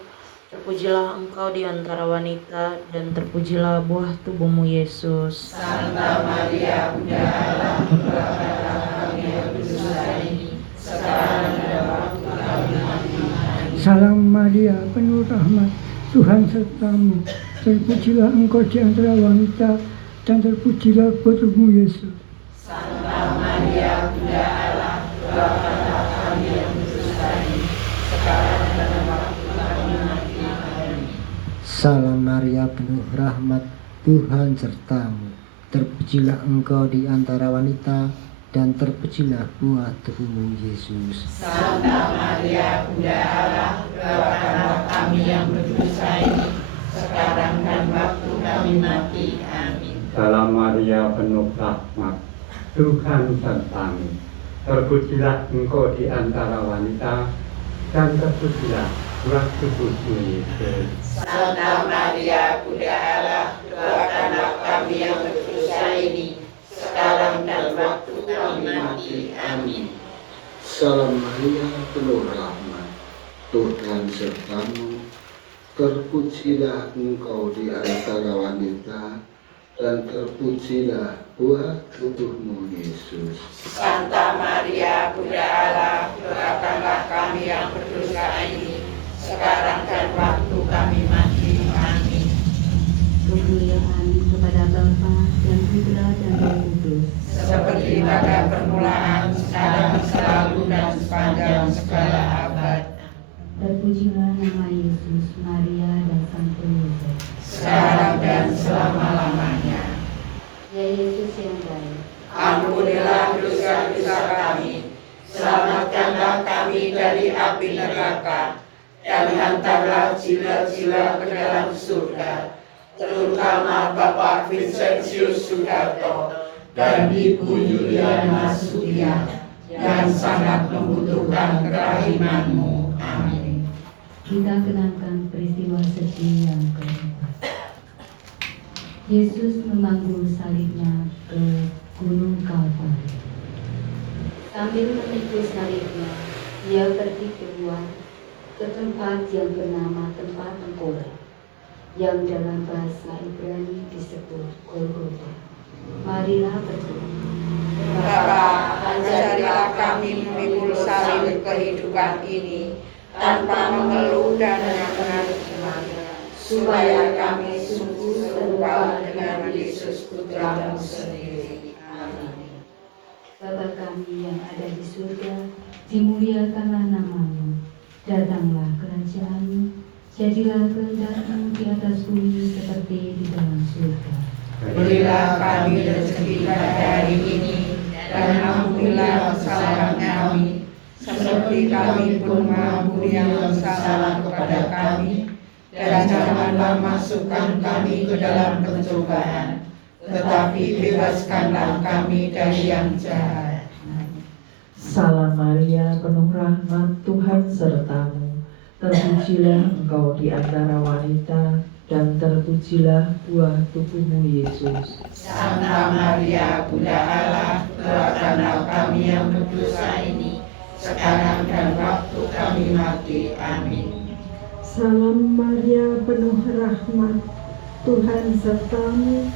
Terpujilah engkau di antara wanita, dan terpujilah buah tubuhmu, Yesus. Santa Maria, Bunda Allah, doakanlah kami yang berdosa ini, sekarang dan waktu kami mati. Amin. Salam Maria, penuh rahmat, Tuhan sertamu. Terpujilah engkau di antara wanita, dan terpujilah buah tubuhmu, Yesus. Santa Maria, Bunda Allah, doakanlah kami yang berdosa ini, sekarang dan waktu kami mati. Amin. Salam Maria, penuh rahmat, Tuhan sertamu. Terpujilah engkau di antara wanita, dan terpujilah buah tubuhmu, Yesus. Santa Maria, Bunda Allah, doakanlah kami yang berdosa ini, sekarang dan waktu kami mati. Amin. Salam Maria, penuh rahmat, Tuhan sertamu. Terpujilah engkau di antara wanita, dan terpujilah buah tubuhmu, Yesus. Santa Maria, Bunda Allah, doakanlah kami yang berdosa ini, sekarang dan waktu kami mati. Amin. Salam Maria, penuh rahmat, Tuhan sertamu. Terpujilah engkau di antara wanita, dan terpujilah buah tubuhmu, Yesus. Santa Maria, Bunda Allah, doakanlah kami yang berdosa ini, sekarang dan waktu kami mati. Amin. Kemuliaan kepada Bapa dan Putra dan Roh Kudus. Seperti pada permulaan, sekarang, selalu, dan sepanjang segala abad. Terpujilah nama Yesus, Maria, dan Santo Yosef. Sekarang dan selama-lamanya. Ya Yesus yang baik, Ampunilah dosa-dosa kami, selamatkanlah kami dari api neraka, dan hantarlah jiwa-jiwa ke dalam surga, terutama Bapak Vincentius Sudarto dan Ibu Yuliana Sudia, yang sangat membutuhkan kerahiman-Mu. Amin. kita kenangkan peristiwa sedih yang keempat. Yesus memanggul salibnya ke Gunung Kalvari. Sambil memikul salibnya, ia pergi keluar ke tempat yang bernama tempat tengkorak, yang dalam bahasa Ibrani disebut Golgota. Marilah berdoa. Bapa, ajarilah kami memikul salib kehidupan ini tanpa mengeluh dan menangis, supaya kami sungguh serupa dengan Yesus Putramu sendiri. Amin. Bapa kami yang ada di surga, dimuliakanlah nama-Mu. Datanglah kerajaan-Mu, jadilah kehendak-Mu di atas bumi seperti di dalam surga. Berilah kami rezeki pada hari ini, dan ampunilah kesalahan kami, seperti kami pun mengampuni yang bersalah kepada kami, dan janganlah masukkan kami ke dalam pencobaan, tetapi bebaskanlah kami dari yang jahat. Salam Maria, penuh rahmat, Tuhan sertamu. Terpujilah engkau di antara wanita, dan terpujilah buah tubuhmu Yesus. Santa Maria, Bunda Allah, doakanlah kami yang berdosa ini, sekarang dan waktu kami mati. Amin. Salam Maria, penuh rahmat, Tuhan sertamu.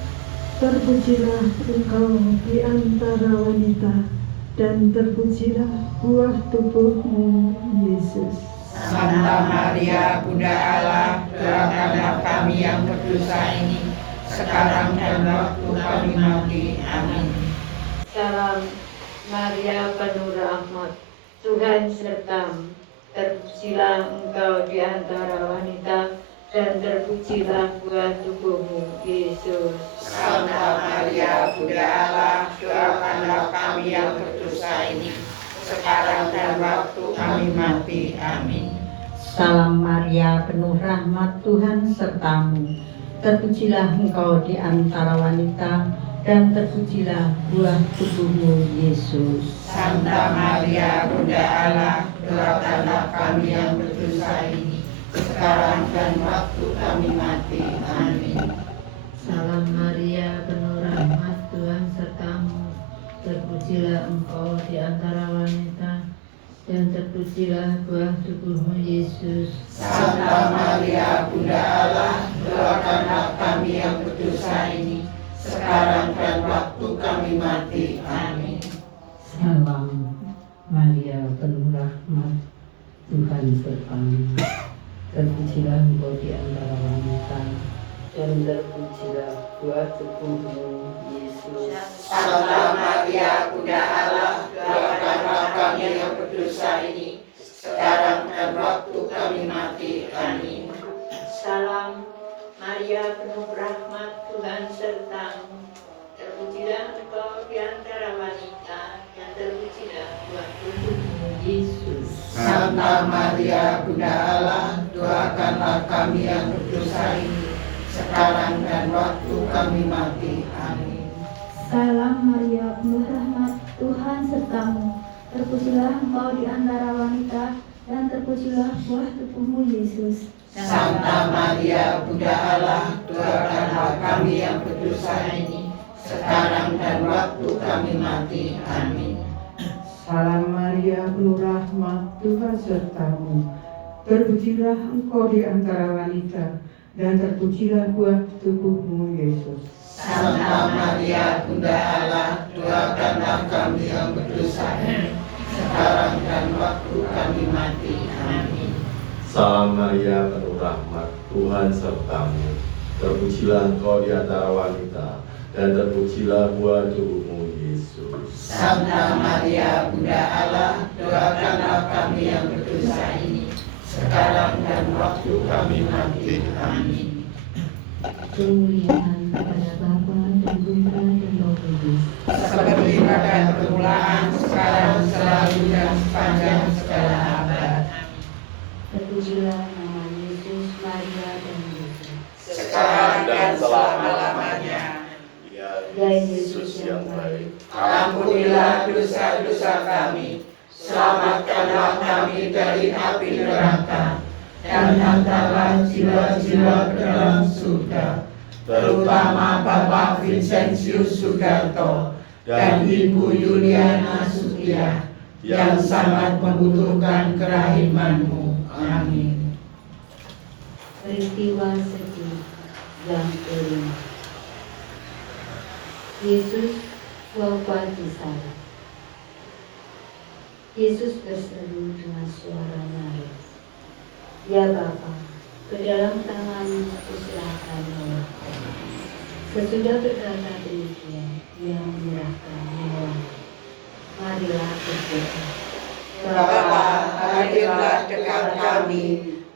Terpujilah engkau di antara wanita, dan terpujilah buah tubuhmu Yesus. Santa Maria, Bunda Allah, doakanlah kami yang berdosa ini, sekarang dan waktu kami mati. Amin. Salam Maria, penuh rahmat, Tuhan sertamu. Terpujilah engkau di antara wanita, dan terpujilah buah tubuhmu Yesus. Santa Maria, Bunda Allah, doakanlah kami yang berdosa ini, sekarang dan waktu kami mati. Amin. Salam Maria, penuh rahmat, Tuhan sertamu. Terpujilah engkau di antara wanita, dan terpujilah buah tubuhmu Yesus. Santa Maria, Bunda Allah, doakanlah kami yang berdosa ini, sekarang dan waktu kami mati. Amin. Salam Maria, penuh rahmat, Tuhan sertamu. Terpujilah engkau di antara wanita, dan terpujilah buah tubuhmu Yesus. Santa Maria, Bunda Allah, doakanlah kami yang berdosa ini, sekarang dan waktu kami mati. Amin. Salam Maria, penuh rahmat, Tuhan sertamu. Terpujilah engkau di antara wanita, dan terpujilah buah tubuhmu Yesus. Santa Maria, Bunda Allah, doakanlah kami yang berdosa ini, sekarang dan waktu kami mati. Amin. Salam Maria, penuh rahmat, Tuhan sertamu. Terpujilah engkau di antara wanita, dan terpujilah buah tubuhmu Yesus. Santa Maria, Bunda Allah, doakanlah kami yang berdosa ini, sekarang dan waktu kami mati. Amin. Salam Maria, penuh rahmat, Tuhan sertamu. Terpujilah engkau di antara wanita, dan terpujilah buah tubuhmu Yesus. Santa Maria, Bunda Allah, doakanlah kami yang berdosa ini, sekarang dan waktu kami mati. Amin. Salam Maria, penuh rahmat, Tuhan sertamu. Terpujilah engkau di antara wanita, dan terpujilah buah tubuhmu Yesus. Santa Maria, Bunda Allah, doakanlah kami yang berdosa ini, sekarang dan waktu kami mati. Amin. Salam Maria, penuh rahmat, Tuhan sertamu. Terpujilah engkau di antara wanita, dan terpujilah buah tubuhmu Yesus. Santa Maria, Bunda Allah, doakanlah kami yang berdosa ini, sekarang dan waktu kami mati. Amin. Kemuliaan kepada Bapa dan Putra dan Roh Kudus. Seperti pada permulaan, sekarang, selalu, dan sepanjang segala abad. Terpujilah nama Yesus, Maria, dan Yesus. Sekarang dan selama-lamanya. Ya Yesus yang baik, Ampunilah dosa-dosa kami, selamatkanlah kami dari api neraka, dan hantarlah jiwa-jiwa ke dalam surga, terutama Bapak Vincentius Sugarto dan Ibu Yuliana Sutia yang sangat membutuhkan kerahiman-Mu. Amin. peristiwa sedih yang kelima. Yesus wafat di salib. Yesus berseru dengan suara nyaring, "Ya Bapa, ke dalam tangan kuserahkan nyawaku." Sesudah berkata demikian, Dia menyerahkan nyawaku. Marilah berdoa. Bapa, hadirlah dekat kami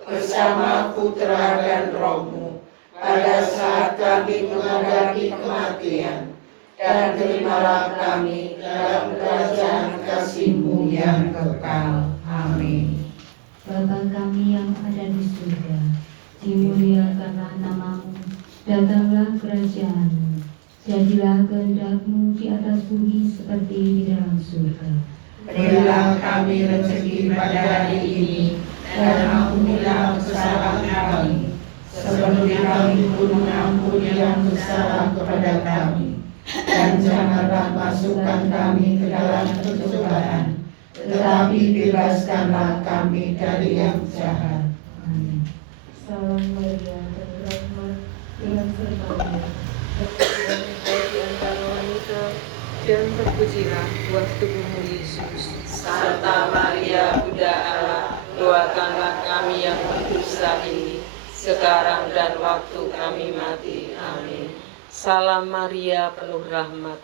bersama Putra dan Roh-Mu pada saat kami menghadapi kematian, dan terimalah kami dalam kerajaan kasih-Mu yang kekal. Amin. Bapa kami yang ada di surga, dimuliakanlah nama-Mu, datanglah kerajaan-Mu, Jadilah kehendak-Mu di atas bumi seperti di dalam surga. Berilah kami rezeki pada hari ini, dan ampunilah kesalahan kami, seperti kami pun mengampuni yang bersalah kepada kami. Dan janganlah masukkan kami ke dalam pencobaan, tetapi bebaskanlah kami dari yang jahat. Amin. Salam Maria, penuh rahmat, Tuhan sertamu. Terpujilah Engkau di antara wanita, dan terpujilah buah tubuhmu Yesus. Santa Maria, Bunda Allah, doakanlah kami yang berdosa ini, sekarang dan waktu kami mati. Amin. Salam Maria, penuh rahmat,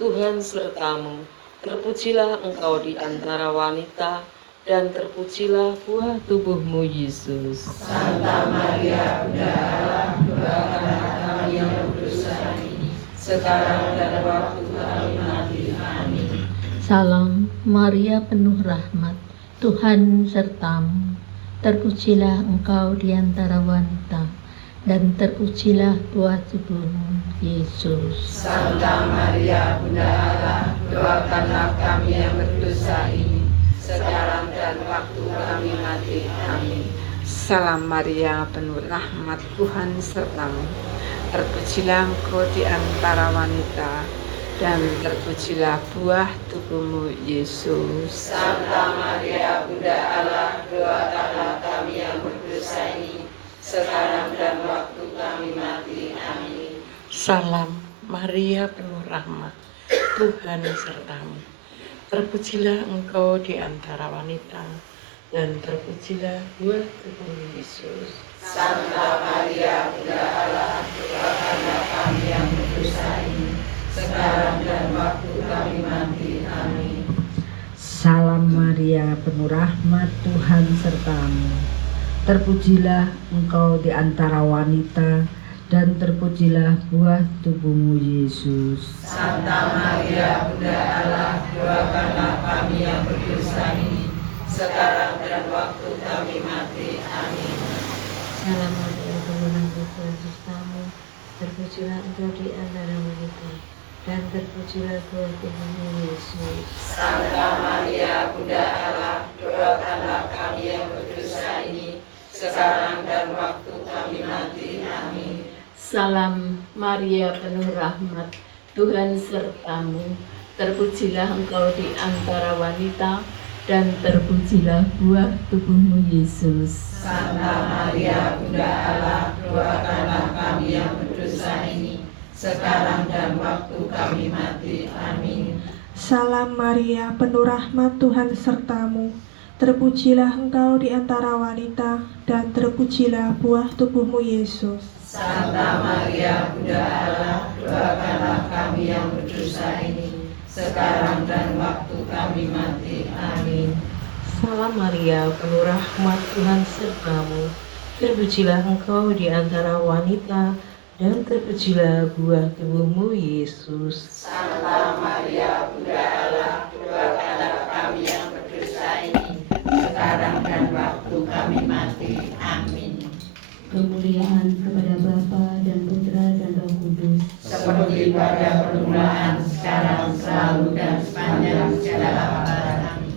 Tuhan sertamu. Terpujilah engkau di antara wanita, dan terpujilah buah tubuhmu Yesus. Santa Maria, Bunda Allah, doakanlah kami yang berdosa ini, sekarang dan waktu kami mati. Amin. Salam Maria, penuh rahmat, Tuhan sertamu. Terpujilah engkau di antara wanita, dan terpujilah buah tubuhmu Yesus. Santa Maria, Bunda Allah, doakanlah kami yang berdosa ini, sekarang dan waktu kami mati. Amin. Salam Maria, penuh rahmat, Tuhan sertamu. Terpujilah engkau di antara wanita, dan terpujilah buah tubuhmu Yesus. Santa Maria, Bunda Allah, doakanlah kami yang berdosa ini, sekarang dan waktu kami mati. Amin. Salam Maria, penuh rahmat, Tuhan sertamu. Terpujilah engkau di antara wanita, dan terpujilah buah tubuhmu Yesus. Santa Maria, Bunda Allah, doakanlah kami yang berdosa ini, sekarang dan waktu kami mati. Amin. Salam Maria, penuh rahmat, Tuhan sertamu. Terpujilah engkau di antara wanita, dan terpujilah buah tubuhmu Yesus. Santa Maria, Bunda Allah, doakanlah kami yang berdosa ini, sekarang dan waktu kami mati. Amin. Salam Maria, penuh rahmat, Tuhan sertamu. Terpujilah engkau di antara wanita, dan terpujilah buah tubuhmu Yesus. Santa Maria, Bunda Allah, doakanlah kami yang berdosa ini, sekarang dan waktu kami mati. Amin. Salam Maria, penuh rahmat, Tuhan sertamu. Terpujilah engkau di antara wanita, dan terpujilah buah tubuhmu Yesus. Santa Maria, Bunda Allah, doakanlah kami yang berdosa ini, sekarang dan waktu kami mati. Amin. Salam Maria, penuh rahmat, Tuhan sertamu. Terpujilah engkau di antara wanita, dan terpujilah buah tubuhmu Yesus. Santa Maria, Bunda Allah, doakanlah kami yang berdosa ini, sekarang dan waktu kami mati. Amin. Salam Maria, penuh rahmat, Tuhan sertamu. Terpujilah engkau di antara wanita, dan terpujilah buah tubuhmu Yesus. Santa Maria, Bunda Allah, doakanlah kami yang berdosa ini, sekarang dan waktu kami mati. Amin. Kemuliaan kepada Bapa dan Putra dan Roh Kudus, seperti pada permulaan, sekarang, selalu, dan sepanjang segala abad. Amin.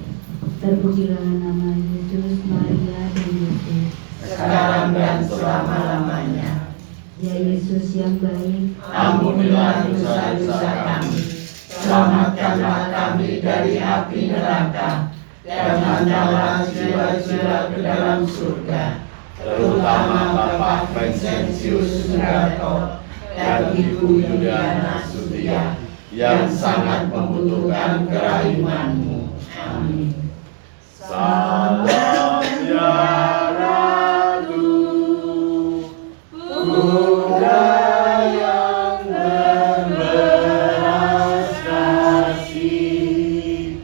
terpujilah nama Yesus, Maria, dan Yesus, sekarang dan selama-lamanya. Ya Yesus yang baik, ampunilah dosa-dosa kami, selamatkanlah kami dari api neraka, dan hantarlah jiwa-jiwa ke dalam surga, terutama Bapak Vincentius Sudarto dan Ibu Yuliana Sutia yang sangat membutuhkan kerahimanmu. Amin. Salam ya Ratu, Bunda yang berbelas kasih,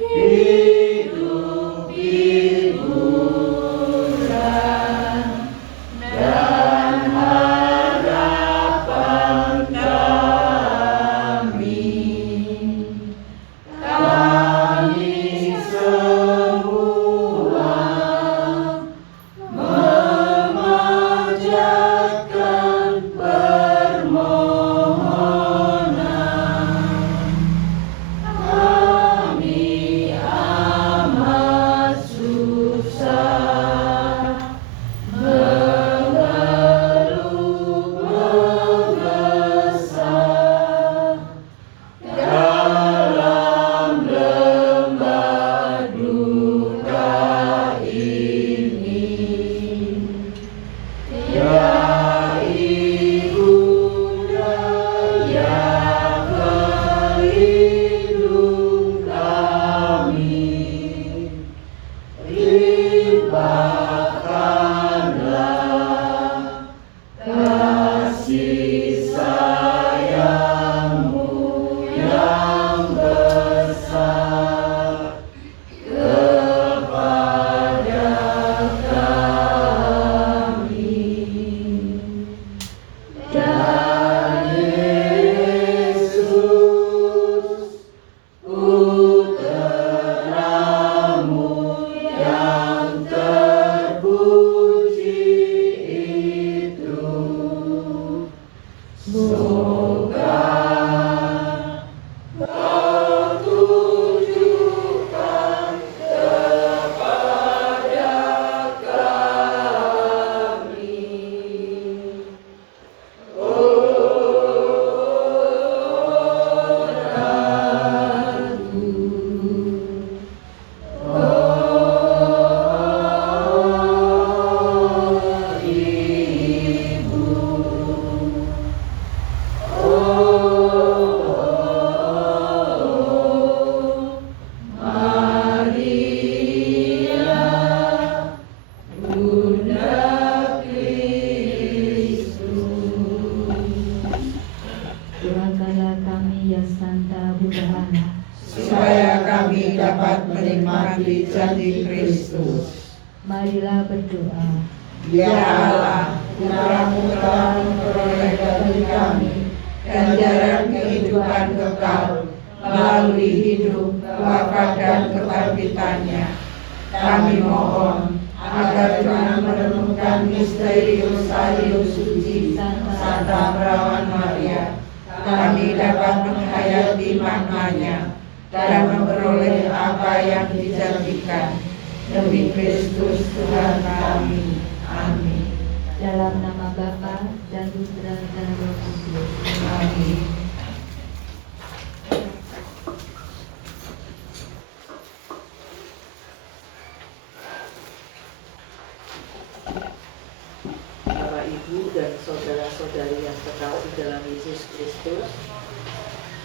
hidup hiburan dan harapan kami. Kami semua kemudahan, supaya kami dapat menikmati janji Kristus. Marilah berdoa. Ya Allah, Putra-Mu telah memperoleh bagi kami ganjaran kehidupan kekal melalui hidup, wafat dan kebangkitannya. Kami mohon agar dengan merenungkan misterius salib suci Santa Perawan Maria, kami dapat menghayati maknanya dan memperoleh apa yang dijanjikan. Demi Kristus Tuhan kami. Amin. Dalam nama Bapa dan Putra dan Roh Kudus. Amin. Bapak, Ibu, dan saudara-saudari yang terkasih dalam Yesus Kristus,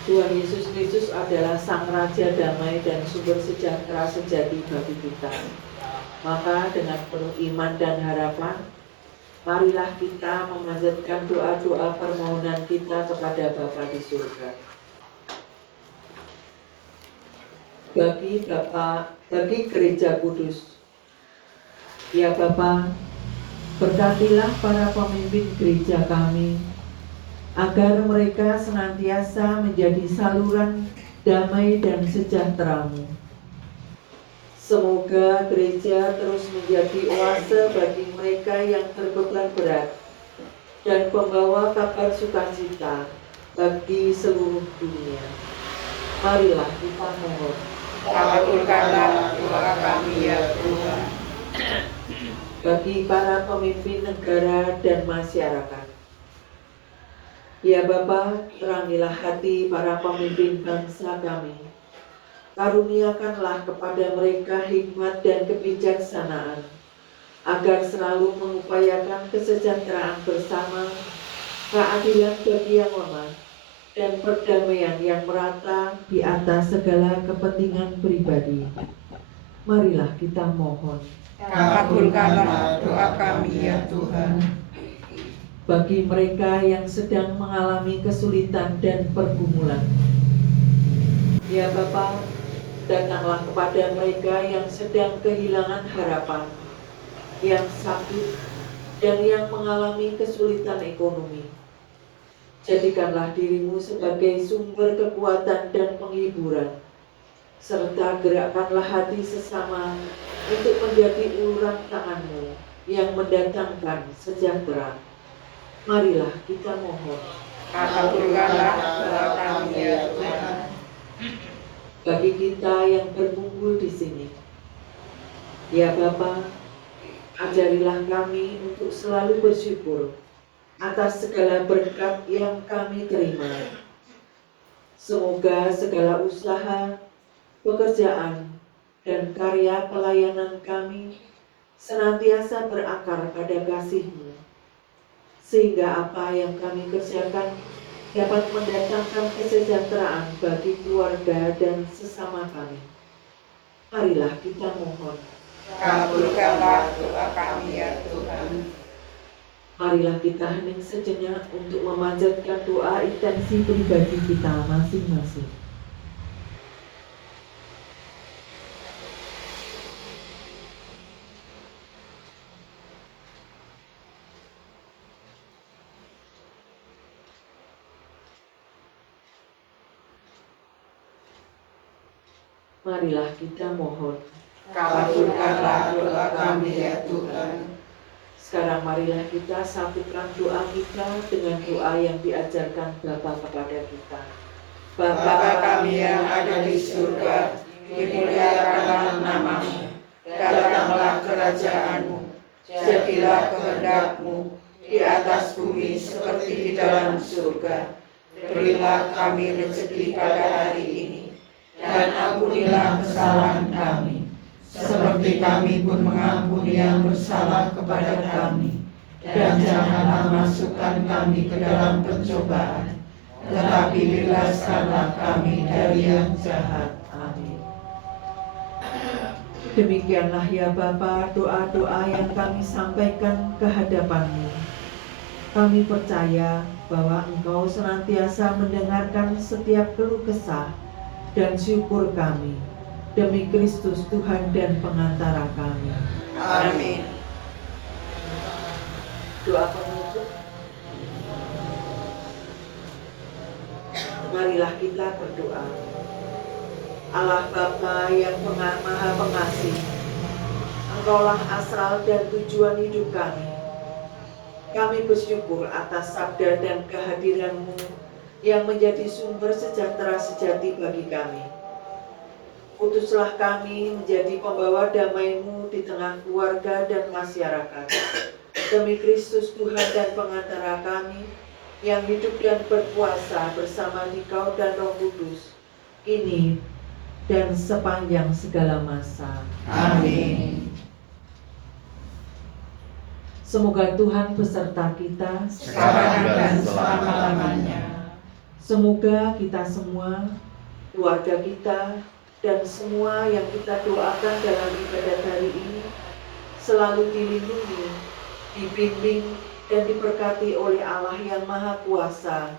Tuhan Yesus Kristus adalah Sang Raja Damai dan sumber sejahtera sejati bagi kita. Maka dengan penuh iman dan harapan, marilah kita memanjatkan doa-doa permohonan kita kepada Bapa di surga. Bagi Gereja Kudus, ya Bapa, berkatilah para pemimpin gereja kami, agar mereka senantiasa menjadi saluran damai dan sejahtera-Mu. Semoga gereja terus menjadi oase bagi mereka yang terbeban berat dan pembawa kabar sukacita bagi seluruh dunia. Marilah kita mohon. Kabulkanlah doa kami ya Tuhan. Bagi para pemimpin negara dan masyarakat, ya Bapa, terangilah hati para pemimpin bangsa kami. Karuniakanlah kepada mereka hikmat dan kebijaksanaan, agar selalu mengupayakan kesejahteraan bersama, keadilan bagi yang lemah, dan perdamaian yang merata di atas segala kepentingan pribadi. Marilah kita mohon. Kabulkanlah doa kami ya Tuhan. Bagi mereka yang sedang mengalami kesulitan dan pergumulan, ya Bapa, datanglah kepada mereka yang sedang kehilangan harapan, yang sakit, dan yang mengalami kesulitan ekonomi. Jadikanlah diri-Mu sebagai sumber kekuatan dan penghiburan, serta gerakkanlah hati sesama untuk menjadi uluran tangan-Mu yang mendatangkan sejahtera. Marilah kita mohon. Kabulkanlah doa kami ya Tuhan. Bagi kita yang berkumpul di sini, ya Bapa, ajarilah kami untuk selalu bersyukur atas segala berkat yang kami terima. Semoga segala usaha, pekerjaan, dan karya pelayanan kami senantiasa berakar pada kasih-Mu, sehingga apa yang kami kerjakan dapat mendatangkan kesejahteraan bagi keluarga dan sesama kami. Marilah kita mohon. Kabulkanlah doa kami ya Tuhan. Marilah kita hening sejenak untuk memanjatkan doa intensi pribadi kita masing-masing. Marilah kita mohon. Kabulkanlah doa kami ya Tuhan. Sekarang marilah kita satukan doa kita dengan doa yang diajarkan Bapa kepada kita. Bapa kami yang ada di surga, dimuliakanlah nama-Mu, datanglah kerajaan-Mu, jadilah kehendak-Mu di atas bumi seperti di dalam surga. Berilah kami rezeki pada hari ini, dan ampunilah kesalahan kami, seperti kami pun mengampuni yang bersalah kepada kami. Dan janganlah masukkan kami ke dalam pencobaan, tetapi bebaskanlah kami dari yang jahat. Amin. Demikianlah ya Bapa, doa-doa yang kami sampaikan ke hadapan-Mu. Kami percaya bahwa Engkau senantiasa mendengarkan setiap keluh kesah dan syukur kami. Demi Kristus Tuhan dan pengantara kami. Amin. Doa penutup. Marilah kita berdoa. Allah Bapa yang Maha Pengasih, Engkaulah asal dan tujuan hidup kami. Kami bersyukur atas sabda dan kehadiran-Mu yang menjadi sumber sejahtera sejati bagi kami. Utuslah kami menjadi pembawa damai-Mu di tengah keluarga dan masyarakat. Demi Kristus Tuhan dan pengantara kami, yang hidup dan berkuasa bersama Dikau dan Roh Kudus, kini dan sepanjang segala masa. Amin. Semoga Tuhan beserta kita sekarang dan selama-lamanya. Semoga kita semua, keluarga kita, dan semua yang kita doakan dalam ibadat hari ini selalu dilindungi, dibimbing, dan diberkati oleh Allah yang Maha Kuasa,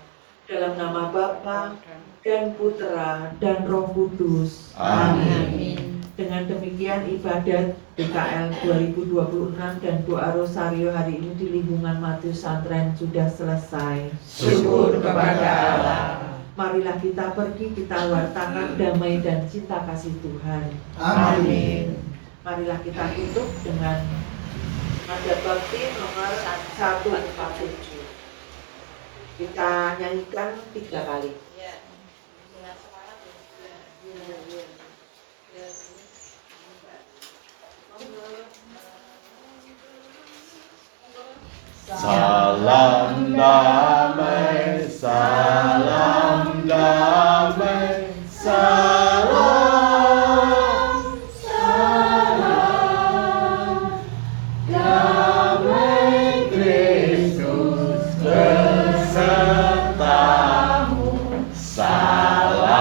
dalam nama Bapa dan Putra dan Roh Kudus. Amin. Dengan demikian ibadat DKL 2026 dan doa Rosario hari ini di lingkungan Matius Santren sudah selesai. Syukur kepada Allah. Marilah kita pergi, kita wartakan damai dan cinta kasih Tuhan. Amin. Marilah kita tutup dengan nada bakti nomor 147. Kita nyanyikan 3 kali. Salam damai, salam damai, salam, salam damai Kristus besertamu, salam,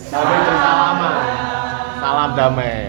sampai bersalaman, salam damai.